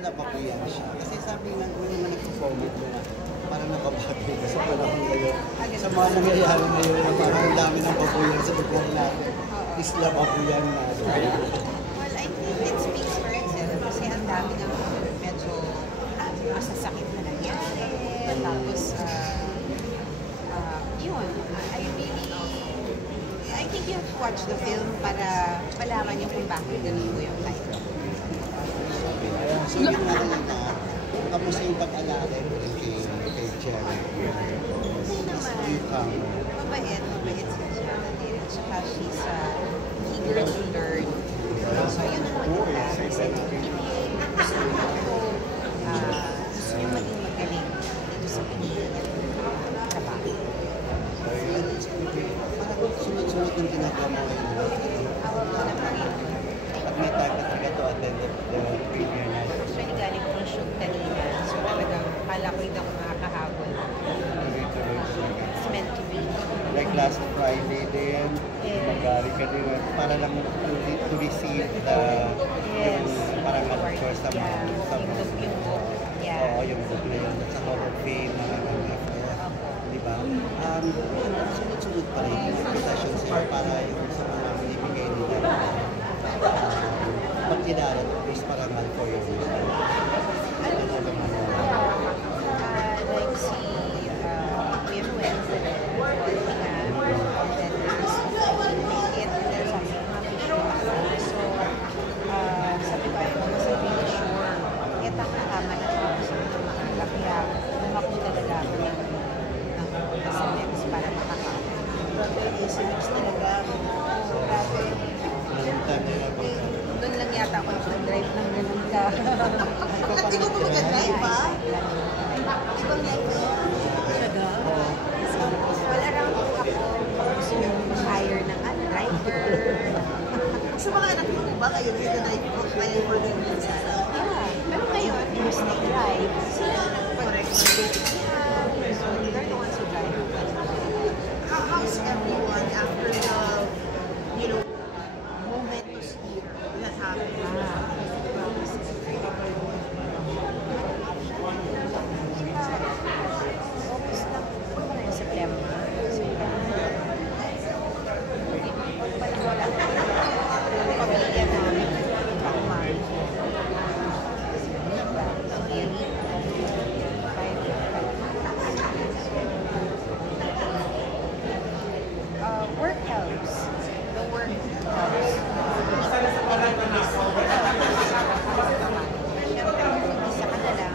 Napakuyan siya. Kasi sabi ng mga nagpo-comment na parang nakabagay sa panahon ngayon. Sa mga nangyayari ngayon na parang ang dami ng babuyan sa lugar natin. Isla babuyan na. Well, I think it speaks for itself kasi ang dami ng medyo masasakit na nangyari. Tapos, yun, I think you have to watch the film para malaman niyo kung bakit ganun po yung title. So yun nga lang na, kamusta yung pag-alala kay Jerry? Mabait si Jerry. Tsaka she's eager to learn. So yun ang maganda. Kasi gusto niya maging magaling dito sa pinili niya. Trabaho. Parang sunod-sunod ng ginagawa mo ngayon. Pag may time na talaga to attend the premiere night. Actually, galing ko shoot kanina. So talagang kala ko hindi ako makakahabol. It's meant to be. Like last Friday din, mag-ari ka din para lang to receive the yung parang mag-choice sa mga yung book. Oo, yung book na yun. Sa Hall of Fame na FF. Diba? Sunod-sunod pa rin yung invitation sa'yo para yung sa mga binibigay nila magkilala at least parangal for you. Like si Kuya Noel, sabi ko ay really sure kita ka tama na sa mga kaya lumakot talaga ako ng SMX para makakain. SMX talaga. Doon lang yata ako nag-drive ng ganun ka. At di ko po mag-drive ba? Ibang life ba yan? Siyaga? Well, around ako gusto nyo hire ng driver. Sa mga anak mo ba kayo nag-drive ko kayo for the minsan? Yeah. Pero ngayon, because they drive, sila nag-correct ng basic job. So, they're the ones who drive. How's everyone after the, momentous year that happened? August na po na yung September. Wala. Pamilya namin. March. Work helps. The work helps. Siyempre, isa ka na lang.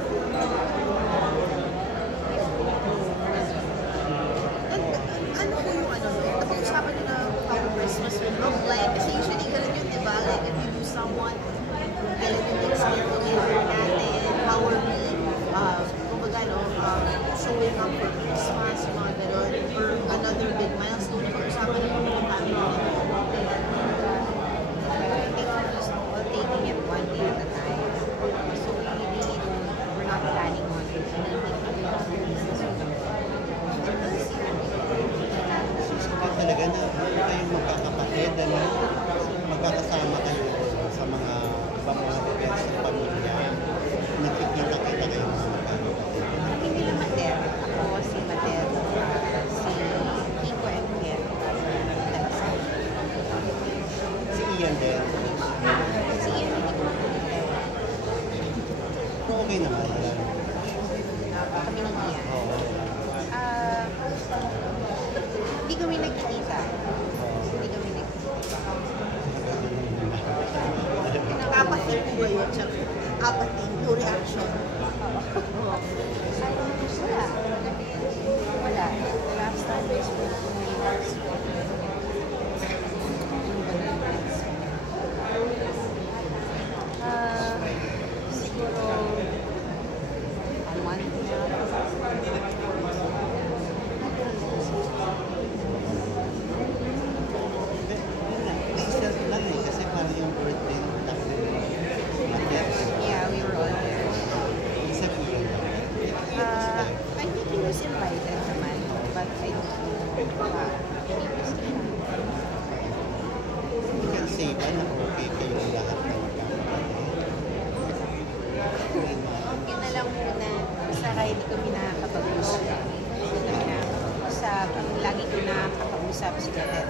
Ano po yung napag-usapan nyo na our Christmas love life? Kasi usually ganun yun, di ba? Like if you lose someone, kailan yung next get together natin, how are we, kumbaga, showing up for Christmas, mga ganun, or another big milestone. Napag-usapan nyo yung family. I think we're just all taking it one day at a time. So we really we're not planning on anything. Talaga na kayong magkakapatid, magkakasama kayo sa mga ibang mga events ng pamilya. Nagkikita-kita kayo mga magkakapatid. Hindi nila Mater. Ako, si Mater, si Kiko and Kier. Si Ian din. Si Ian, hindi ko makikita. Okay naman. Kami ng Ian. Hindi kami nagkikita. Hindi kami nagkikita. Kapatid po ba yun? Kapatid, no reaction. Wala. Last time is for 2 years. Siguro a month na. Kasi parang yung birthday ng anak nila. Yeah, we were all there. Except Ian. I think he was invited naman, but I don't know. He was saka hindi kami nakakapag-usap. Ang lagi ko nakakausap si Janet.